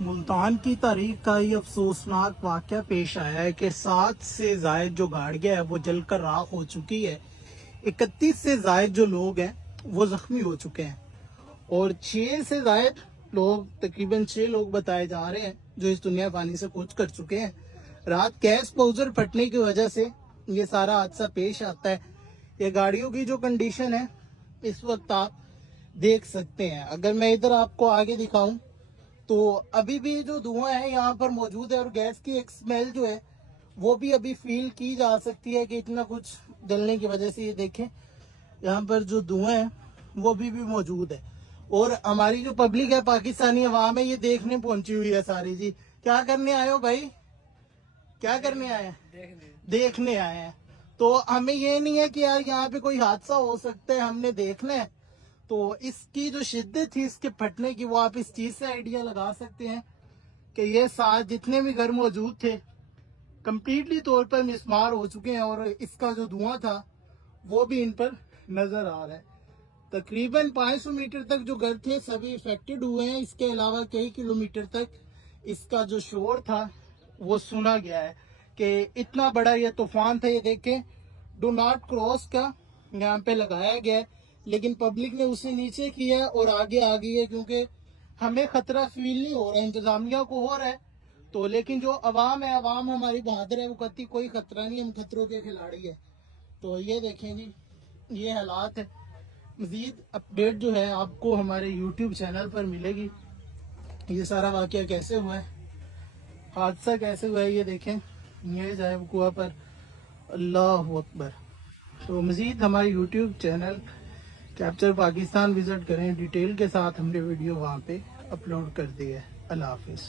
मुल्तान की तारीख का ये अफसोसनाक वाक़या पेश आया है कि 7 से जायद जो गाड़ियां है वो जलकर राख हो चुकी है। 31 से जायद जो लोग हैं वो जख्मी हो चुके हैं और 6 से जायद लोग, तकरीबन 6 लोग बताए जा रहे हैं जो इस दुनिया पानी से कूच कर चुके हैं। रात गैस पाउडर फटने की वजह से ये सारा हादसा पेश आता है। ये गाड़ियों की जो कंडीशन है इस वक्त आप देख सकते हैं। अगर मैं इधर आपको आगे दिखाऊं तो अभी भी जो धुआं है यहाँ पर मौजूद है और गैस की एक स्मेल जो है वो भी अभी फील की जा सकती है कि इतना कुछ जलने की वजह से। ये देखें यहाँ पर जो धुआं है वो भी मौजूद है और हमारी जो पब्लिक है पाकिस्तानी अवाम है ये देखने पहुंची हुई है सारी जी। क्या करने आए हो भाई? क्या करने आए हैं? देखने आए हैं। तो हमें ये नहीं है कि यार यहाँ पे कोई हादसा हो सकता है, हमने देखना है। तो इसकी जो शिद्दत थी इसके फटने की वो आप इस चीज से आइडिया लगा सकते हैं कि ये साथ जितने भी घर मौजूद थे कंप्लीटली तौर पर मिसमार हो चुके हैं और इसका जो धुआं था वो भी इन पर नजर आ रहा है। तकरीबन 500 मीटर तक जो घर थे सभी इफेक्टेड हुए हैं। इसके अलावा कई किलोमीटर तक इसका जो शोर था वो सुना गया है कि इतना बड़ा ये तूफान था। ये देखें डू नॉट क्रॉस का यहाँ पे लगाया गया है लेकिन पब्लिक ने उसे नीचे किया और आगे आ गई है क्योंकि हमें खतरा फील नहीं हो रहा है, इंतजामिया को हो रहा है। तो लेकिन जो अवाम है, अवाम हमारी बहादुर है, वो कहती कोई खतरा नहीं, हम खतरों के खिलाड़ी है। तो ये देखें जी, ये हालात है। मजीद अपडेट जो है आपको हमारे YouTube चैनल पर मिलेगी। ये सारा वाकया कैसे हुआ है, हादसा कैसे हुआ है, ये देखें। ये जाए कुआ पर, अल्लाह अकबर। तो मजीद हमारे YouTube channel capture Pakistan visit करें, डिटेल के साथ हमने वीडियो वहाँ पे अपलोड कर दी है। अल्लाह हाफिज़।